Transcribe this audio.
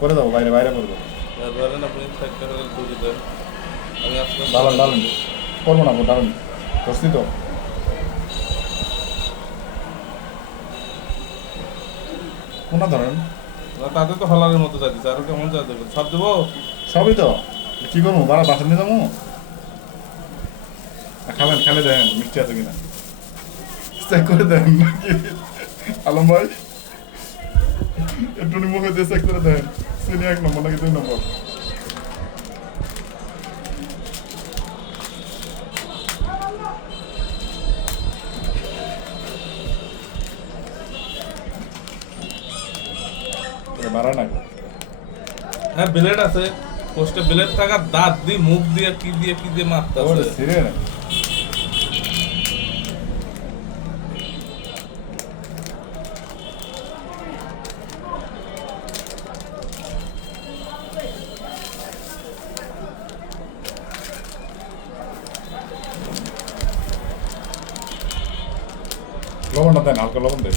করে দাও, বাইরে বাইরে করে দাও। ধরেন আপনি সাইডটা করে ঢুকে দেন, আমি আস্তে আস্তে ডালেন ডালেন, করবো না ডালেন, ধরছি তো। কোনটা ধরেন? না, তাতে তো হলারের মতো যা দিচ্ছে, আরো কেমন যা দেবেন? সব দেবো? সবই তো। কি করবো, বাড়া বাসন নিয়ে যাবো? খাবেন, খেলে দেন মিষ্টি আছে কিনা, চেক করে দেন নাকি? আলম ভাই একটু মুখে দিয়ে চেক করে দেন, চিনি 1 নম্বর নাকি 2 নম্বর। বাড়া না গো। হ্যাঁ, ব্লেড আছে, পোস্টে ব্লেড থাকা, দাঁত দিয়ে মুখ দিয়ে কি দিয়ে মারতে ওরে আছে। ছিঁড়ে না। লবণটা দেন, হালকা লবণ দেন।